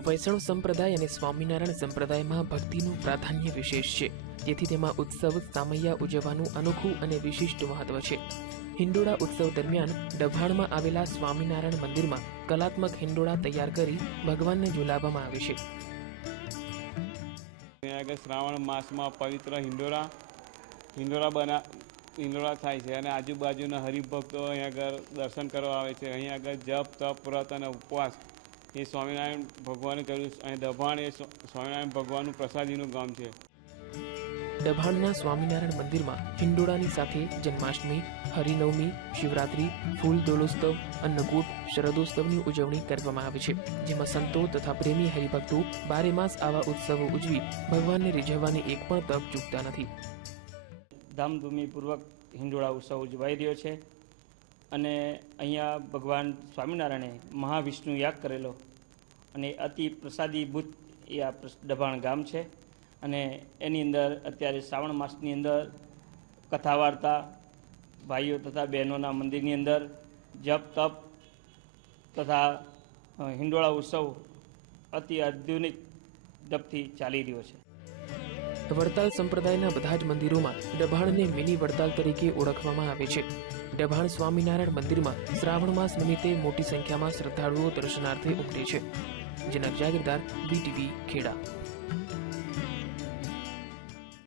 વૈષ્ણવ સંપ્રદાય અને સ્વામિનારાયણ સંપ્રદાયમાં ભક્તિનું પ્રાધાન્ય વિશેષ છે. જેથી તેમાં ઉત્સવ સામૈયા ઉજવવાનું અનોખું અને વિશિષ્ટ મહત્વ છે. હિંડોળા ઉત્સવ દરમિયાન ડભાણમાં આવેલા સ્વામિનારાયણ મંદિરમાં કલાત્મક હિંડોળા તૈયાર કરી ભગવાનને ઝુલાવવામાં આવે છે. શ્રાવણ માસમાં પવિત્ર હિંડોળા હિંડોળા બના, હિંડોળા થાય છે અને આજુબાજુના હરિભક્તો અહીંયા આગળ દર્શન કરવા આવે છે. અહીંયા આગળ જપ, તપ, વ્રત અને ઉપવાસ એ સ્વામિનારાયણ ભગવાને કર્યું અને દભાણ એ સ્વામિનારાયણ ભગવાનનું પ્રસાદીનું ગામ છે. દભાણના સ્વામિનારાયણ મંદિરમાં હિંડોળાની સાથે જન્માષ્ટમી હરિનવમી શિવરાત્રી ફૂલ દોલોત્સવ અન્નકૂટ શરદોત્સવની ઉજવણી કરવામાં આવે છે જેમાં સંતો તથા પ્રેમી હરિભક્તો બારે માસ આવા ઉત્સવો ઉજવી ભગવાનને રીઝવવાની એક પણ તક ચૂકતા નથી. ધામધૂમીપૂર્વક હિંડોળા ઉત્સવ ઉજવાઈ રહ્યો છે. અને અહીંયા ભગવાન સ્વામિનારાયણે મહાવિષ્ણુ યાગ કરેલો. અને અતિ પ્રસાદીભૂત એ આ દભાણ ગામ છે. અને એની અંદર અત્યારે શ્રાવણ માસની અંદર કથા વાર્તા, ભાઈઓ તથા બહેનોના મંદિરની અંદર જપ, તપ તથા હિંડોળા ઉત્સવ અતિ આધુનિક જપથી ચાલી રહ્યો છે. વડતાલ સંપ્રદાયના બધા જ મંદિરોમાં ડભાણને મિની વડતાલ તરીકે ઓળખવામાં આવે છે. ડભાણ સ્વામિનારાયણ મંદિરમાં શ્રાવણ માસ નિમિત્તે મોટી સંખ્યામાં શ્રદ્ધાળુઓ દર્શનાર્થે ઉમટે છે. જનક જાગીરદાર વીટીવી ખેડા.